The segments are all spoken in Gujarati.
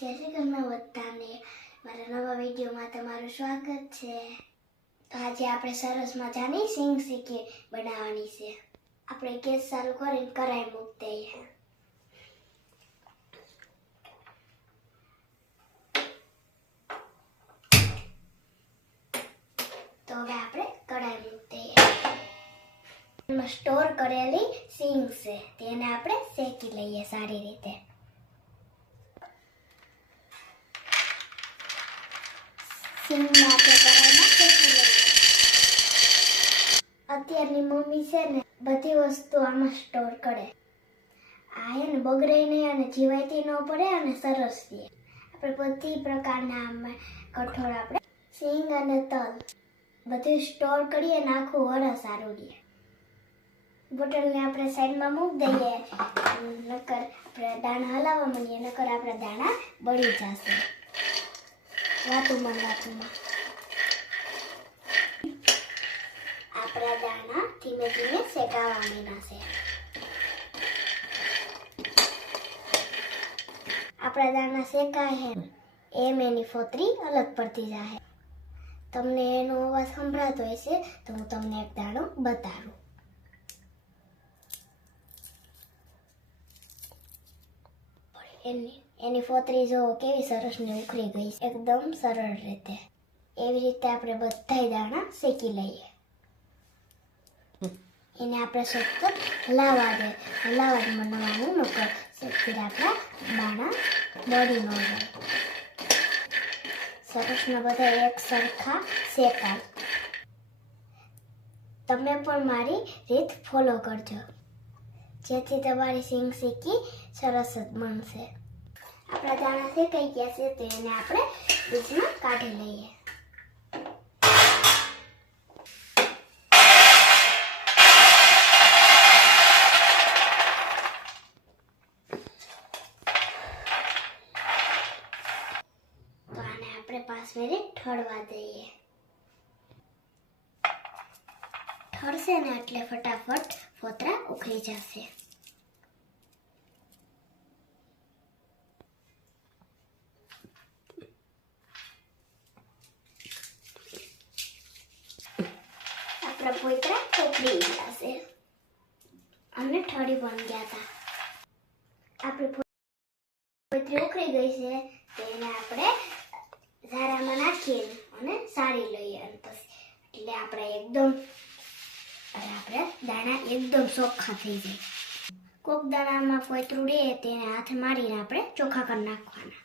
જય શ્રી કૃષ્ણ બધાને. મારા નવા વિડીયોમાં તમારું સ્વાગત છે. તો આજે આપણે સરસ મજાની સિંગ સીકી બનાવવાની છે. આપણે ગેસ ચાલુ કરીને કરાઈ મૂકી દઈએ. તો હવે આપણે કઢાઈ મૂકી દઈએ. એમાં સ્ટોર કરેલી સિંગ છે. તેને આપણે શેકી લઈએ સારી રીતે. સિંગને આપણે અત્યારની મમ્મી છે ને બધી વસ્તુ આમાં સ્ટોર કરે. આ ને બગડે નહીં અને જીવાયતી ન પડે અને સરસ રહે. આપણે બધી પ્રકારના આમાં કઠોળ આપણે સિંગ અને તલ બધું સ્ટોર કરીએ ને આખું વરસ સારું રહે. બોટલને આપણે સાઈડમાં મૂકી દઈએ. નકર આપણે દાણા હલાવવા માંડીએ, નકર આપણા દાણા બળી જશે. વાતુમાં વાતુમાં આપણા દાણા ધીમે ધીમે શેકાવા છે આપણા દાણા શેકાય છે એમ એની ફોતરી અલગ પડતી જાહે તમને એનો અવાજ સંભળાતો હશે તો હું તમને એક દાણો બતાડું. એની એની ફોતરી જો કેવી સરસ ને ઉખરી ગઈ છે. એકદમ સરળ રીતે. એવી રીતે આપણે બધાય દાણા શેકી લઈએ. એને આપણે સતત હલાવા દે હલાવા જ બનાવવાનું નકર સતત આપણા દાણા બળી ન જાય. સરસના બધા એક સરખા શેકાય. તમે પણ મારી રીત ફોલો કરજો. જેથી તમારી સિંગ શીકી સરસ જ બનશે આપણા દાણા શેકાઈ ગયા છે તો એને આપણે ડીશમાં કાઢી લઈએ તો આને આપણે પાંચ મિનિટ ઠરવા દઈએ ઠરશે ને એટલે ફટાફટ ફોતરા ઉખડી જશે. અને ઠરી પણ ગયા હતા. આપણી ફોતરી ઉખડી ગઈ છે તેને આપણે ઝારામાં નાખીએ અને સારી લઈએ એટલે આપણે એકદમ આપણે દાણા એકદમ ચોખ્ખા થઈ જાય. કોક દાણામાં કોઈ ત્રુડે તેને હાથ મારીને આપણે ચોખ્ખા કરી નાખવાના.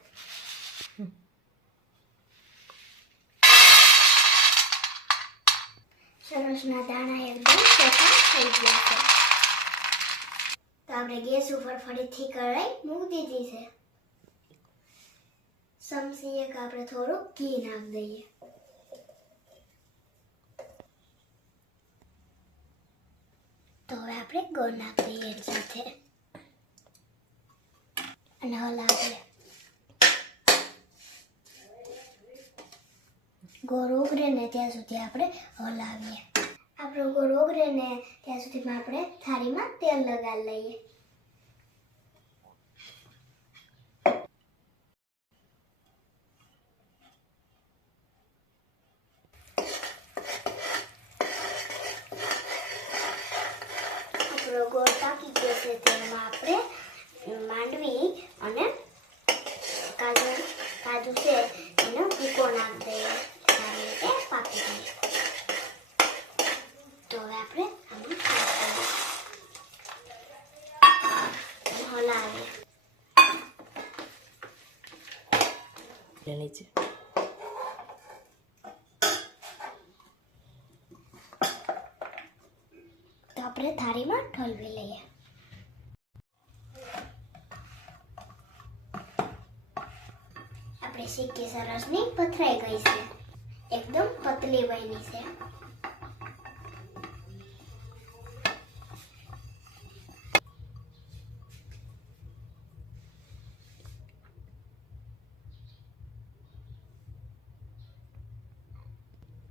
સરસના દાણા એકદમ ચોખ્ખા થઈ ગયા છે. તો આપણે ગેસ ઉપર ફરીથી કઢાઈ મૂકી દીધી છે. સમસી એક આપણે થોડુંક ઘી નાખી દઈએ. તો હવે આપણે ગોળ નાખીએ સાથે. અને હલાવીએ ગોળ ઉગરે ને ત્યાં સુધી આપણે હલાવીએ આપણો ગોળ ઉગરે ને ત્યાં સુધીમાં આપણે થાળીમાં તેલ લગાવી લઈએ આપણો ગોળ પાકી ગયો છે તેમાં આપણે માંડવી અને કાજુ કાજુ છે એનો ભૂકો નાખ દઈએ. સારી રીતે પાકી જાય. તો હવે આપણે આમાં. હલાવીએ. નીચે. તો આપણે થાળીમાં ઠલવી લઈએ. આપણે સિક્કી સરસની પથરાઈ ગઈ છે. એકદમ પતલી બની છે.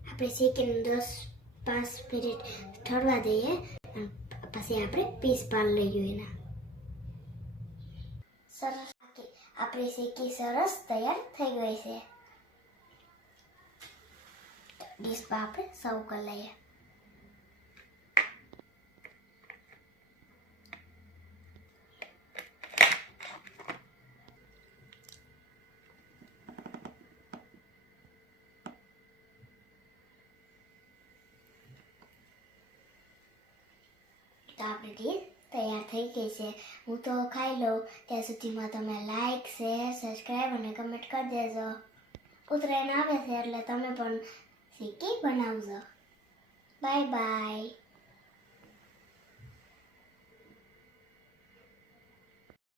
આપણે શેકીને દસ, પાંચ મિનિટ ઠરવા દઈએ, પછી આપણે પીસ પાડી લઈ એના સરસ આપણી શેકી સરસ તૈયાર થઈ ગઈ છે. ડીશમાં આપણે સર્વ કરી લઈએ તો આપણી ડીશ તૈયાર થઈ ગઈ છે. હું તો ખાઈ લઉં. ત્યાં સુધીમાં તમે લાઈક શેર સબસ્ક્રાઈબ અને કમેન્ટ કરી દેજો. ઉત્તરાયણ આવે છે એટલે તમે પણ શીખી બનાવજો. Bye bye